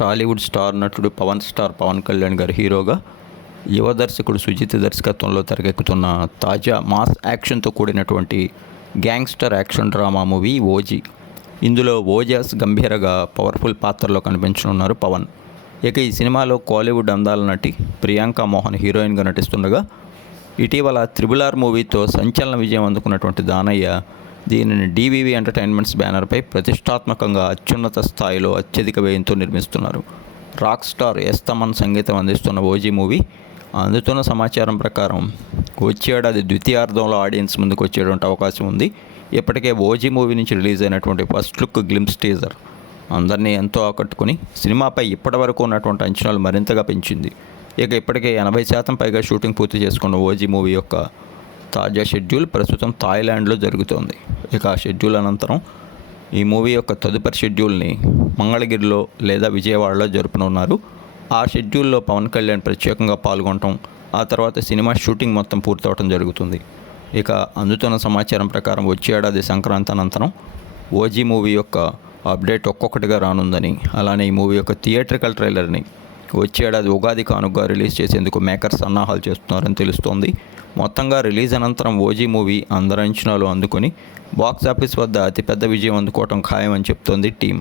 Tollywood star నటుడు పవన్ కళ్యాణ్ గారు హీరోగా యువ దర్శకుడు సుజిత్ దర్శకత్వంలో తెరకెక్కుతున్న తాజా మాస్ యాక్షన్తో కూడినటువంటి gangster action drama movie OG. ఇందులో ఓజాస్ గంభీరగా పవర్ఫుల్ పాత్రలో కనిపించనున్నారు పవన్. ఇక ఈ సినిమాలో కోలీవుడ్ అందాల నటి ప్రియాంక మోహన్ హీరోయిన్గా నటిస్తుండగా, ఇటీవల త్రిబుల్ ఆర్ మూవీతో సంచలన విజయం అందుకున్నటువంటి దానయ్య దీనిని డివివి ఎంటర్టైన్మెంట్స్ బ్యానర్పై ప్రతిష్టాత్మకంగా అత్యున్నత స్థాయిలో అత్యధిక వ్యయంతో నిర్మిస్తున్నారు. రాక్ స్టార్ ఎస్ తమన్ సంగీతం అందిస్తున్న ఓజీ మూవీ అందుతున్న సమాచారం ప్రకారం వచ్చే ఏడాది ద్వితీయార్థంలో ఆడియన్స్ ముందుకు వచ్చేటువంటి అవకాశం ఉంది. ఇప్పటికే ఓజీ మూవీ నుంచి రిలీజ్ అయినటువంటి ఫస్ట్ లుక్ గ్లింప్స్ టీజర్ అందరినీ ఎంతో ఆకట్టుకుని సినిమాపై ఇప్పటివరకు ఉన్నటువంటి అంచనాలు మరింతగా పెంచింది. ఇక ఇప్పటికే 80% పైగా షూటింగ్ పూర్తి చేసుకున్న ఓజీ మూవీ యొక్క తాజా షెడ్యూల్ ప్రస్తుతం థాయిలాండ్లో జరుగుతోంది. ఇక ఆ షెడ్యూల్ అనంతరం ఈ మూవీ యొక్క తదుపరి షెడ్యూల్ని మంగళగిరిలో లేదా విజయవాడలో జరుపునున్నారు. ఆ షెడ్యూల్లో పవన్ కళ్యాణ్ ప్రత్యేకంగా పాల్గొనటం, ఆ తర్వాత సినిమా షూటింగ్ మొత్తం పూర్తవటం జరుగుతుంది. ఇక అందుతున్న సమాచారం ప్రకారం వచ్చే ఏడాది సంక్రాంతి అనంతరం ఓజీ మూవీ యొక్క అప్డేట్ ఒక్కొక్కటిగా రానుందని, అలానే ఈ మూవీ యొక్క థియేట్రికల్ ట్రైలర్ని వచ్చే ఏడాది ఉగాది కానుకగా రిలీజ్ చేసేందుకు మేకర్స్ సన్నాహాలు చేస్తున్నారని తెలుస్తోంది. మొత్తంగా రిలీజ్ అనంతరం ఓజీ మూవీ అందరి అంచనాలు అందుకొని బాక్సాఫీస్ వద్ద అతిపెద్ద విజయం అందుకోవటం ఖాయమని చెప్తోంది టీం.